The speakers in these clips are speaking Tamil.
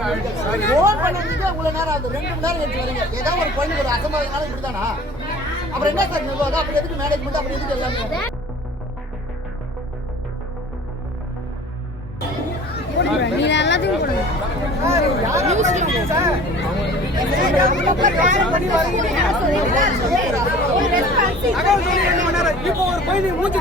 ஃபோன் பண்ணதுக்கு இவ்வளவு நேரம் ஆகுது, 2 மணி நேரம் கழிச்சு வரீங்க. ஏதாவது ஒரு குழந்தை ஒரு அசம்பாவிதனால இப்படிதானா? அப்புறம் என்ன சார் நிர்வாகம், அப்புறம் எதுக்கு மேனேஜ்மெண்ட், அப்புறம் எதுக்கு எல்லாமே? நீ எல்லாத்தையும் போடுங்க. இப்போ ஒரு பையன் மூச்சு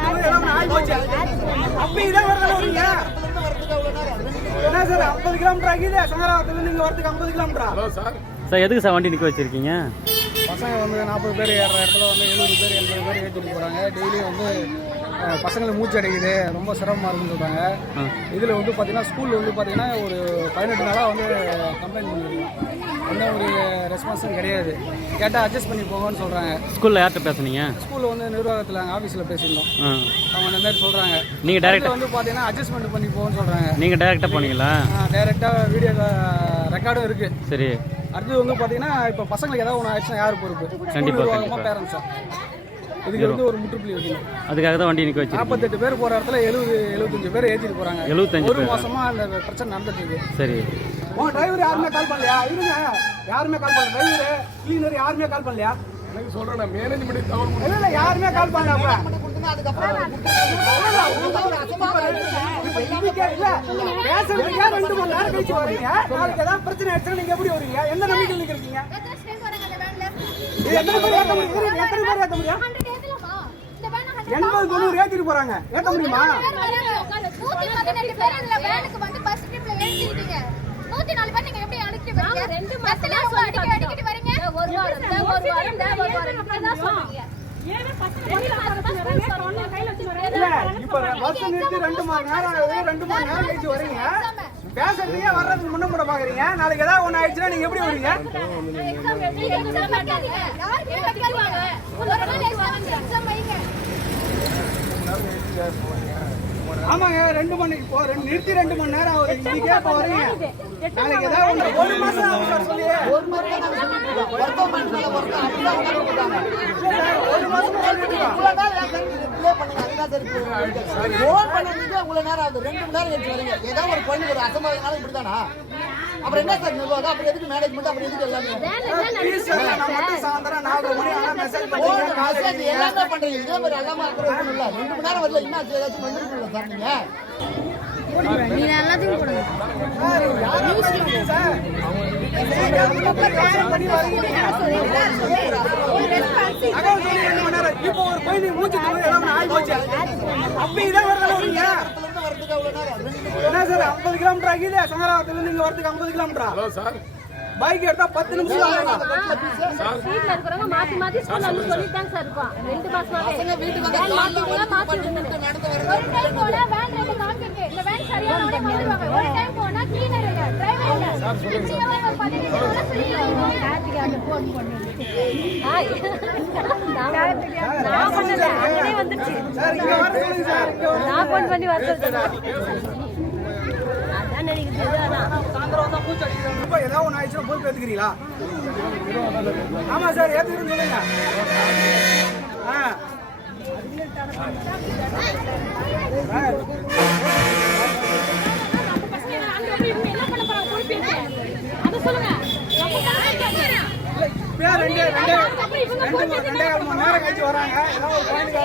என்ன சார் 50 கிலோமீட்டர் ஆகிது சங்கராவத்துல நீங்க வரதுக்கு 50 கிலோமீட்டரா? சார் எதுக்கு சார் வண்டி நிற்க வச்சிருக்கீங்க? பசங்க வந்து 40 பேர் ஏறுற இடத்துல வந்து 70 பேர் 80 பேர் ஏற்றிட்டு போகிறாங்க. டெய்லி வந்து பசங்களுக்கு மூச்சு அடைக்குது, ரொம்ப சிரமமாக இருக்குன்னு சொல்கிறாங்க. இதில் வந்து பார்த்தீங்கன்னா ஸ்கூலில் வந்து பார்த்தீங்கன்னா ஒரு 18 நாளாக வந்து கம்ப்ளைண்ட் பண்ணியிருக்கோம். எந்த ஒரு ரெஸ்பான்ஸும் கிடையாது. கேட்டால் அட்ஜஸ்ட் பண்ணி போங்கன்னு சொல்கிறாங்க. ஸ்கூலில் யார்கிட்ட பேசுனீங்க? ஸ்கூலில் வந்து நிர்வாகத்தில் ஆஃபீஸில் பேசியிருந்தோம். அவங்க இந்த மாதிரி சொல்கிறாங்க. நீங்கள் டேரெக்டாக வந்து பார்த்தீங்கன்னா அட்ஜஸ்ட்மெண்ட் பண்ணி போகணும்னு சொல்கிறாங்க. நீங்கள் டேரெக்டாக போனீங்களா? டேரெக்டாக வீடியோ ரெக்கார்டும் இருக்குது. சரி. அடுத்து வந்து பார்த்தீங்கன்னா இப்போ பசங்களுக்கு ஏதாவது ஒன்று ஆயிடுச்சுன்னா யார் பொறுப்பு? கண்டிப்பாக பேரண்ட்ஸா. இதுக்கு வந்து ஒரு முற்றுப்புள்ளி வைக்கணும். அதுக்காக தான் வண்டி நிற்க வச்சு 48 பேர் போகிற இடத்துல 70-75 பேர் ஏற்றிட்டு போகிறாங்க. 75 ஒரு மாசமா அந்த பிரச்சனை நடந்துட்டு இருக்கு. சரி. டிரைவர் யாருமே கால் பண்ணலையா? இருங்க, யாருமே கால் பண்ணல. டிரைவர் கிளீனர் யாருமே கால் பண்ணலையா? எனக்கு சொல்றேன், மேனேஜ்மெண்ட் தவறு இல்ல, யாருமே கால் பண்ணல. பேசுறதுக்கு 2 மணி நேரம் கழிச்சு வரீங்க. நாளைக்கு ஏதாவது பிரச்சனை ஆயிடுச்சுன்னா நீங்க எப்படி வருவீங்க? எந்த நம்பிக்கையில் நிக்கிறீங்க? எத்தனை பேர் ஏற்ற முடியும்? 80-90 ஏற்றிட்டு போறாங்க. ஏற்ற முடியுமா? 117 பேர் இதுல வேனுக்கு வந்து பஸ் ட்ரிப்ல ஏத்திட்டீங்க. 104 பேர் நீங்க எப்படி அடிச்சிட்டு வரீங்க? 2 மாசத்துல அடிக்கிட்டு வரீங்க. ஒரு வாரம் இப்படிதான் சொல்றீங்க. ஏவே பசங்க கையில வச்சு வரீங்க. இப்ப பஸ் நிறுத்தி 2 மணி நேரம் 2 மணி நேரம் கழிச்சு வரீங்க. பேசுறதுக்கே வர்றதுக்கு முன்ன கூட பாக்குறீங்க. நாளைக்கு ஏதாவது ஒண்ணு ஆயிடுச்சுன்னா நீங்க எப்படி வருவீங்க? ஆமாங்க, 2 மணி இப்போ நிறுத்தி 2 மணி நேரம் ஆகுது. இன்னைக்கே இப்போ வரீங்க. நாளைக்கு ஏதாவது ஒரு மாசம் ஆகும் சார் சொல்லி. ஒரு மாசம் ஃபோன் பண்ணதுக்கு இவ்வளவு நேரம் ஆகுது, 2 மணி நேரம் கழிச்சு வரீங்க. ஏதாவது ஒரு குழந்தை ஒரு அசம்பாவிதனால இப்படிதானா? அப்புறம் என்ன சார் நிர்வாகம், அப்புறம் எதுக்கு மேனேஜ்மெண்ட், அப்புறம் எதுக்கு எல்லாமே? சாயந்தரம் 4 மணி ஆனா மெசேஜ் எல்லாமே பண்றீங்க. இதே மாதிரி எல்லாமே அப்புறம் இருக்கணும்ல. 2 மணி நேரம் வரல, இன்னும் ஏதாச்சும் வந்துருக்கீங்களா சார் நீங்க? நீ எல்லாத்தையும் போடுங்க. இப்போ ஒரு பையன் மூச்சு என்ன சார் 50 கிலோமீட்டர் ஆகிது சங்கராவத்துல நீங்க வரதுக்கு 50 கிலோமீட்டரா? பைக் எடுத்தா 10 நிமிஷம் ஆகும். வீட்ல இருக்கறவங்க மாத்தி ஸ்கூல்ல வந்து சொல்லிட்டாங்க சார். இருப்பா 2 மாசமாவே பசங்க வீட்டுக்கு வந்து மாத்தி நடந்து வரது. ஒரு டைம் போனா வேன் ரெண்டு காமிங்க. இந்த வேன் சரியான உடனே வந்துருவாங்க. ஒரு டைம் போனா கிளீனர் இல்ல, டிரைவர் இல்ல. இப்படியே ஒரு 15 நிமிஷம் சொல்லிடுவாங்க. கார்த்திகா அந்த ஃபோன் பண்ணி. ஹாய். நான் பண்ணல. அங்கனே வந்துச்சு. சார் இங்க வரணும் சார். நான் ஃபோன் பண்ணி வர சொல்றேன். அதான் எனக்கு தெரியாதா. சாயந்தரம் வந்தா மூச்சு அடிக்குது. இப்போ ஏதாவது ஒன்று ஆயிடுச்சுன்னா போய் பேத்துக்கிறீங்களா? ஆமா சார், ஏத்துக்கிறேன்னு சொல்லுங்க. ரெண்டு மணி நேரம் கழிச்சு வராங்க. ஏதாவது ஒரு பாயிண்ட்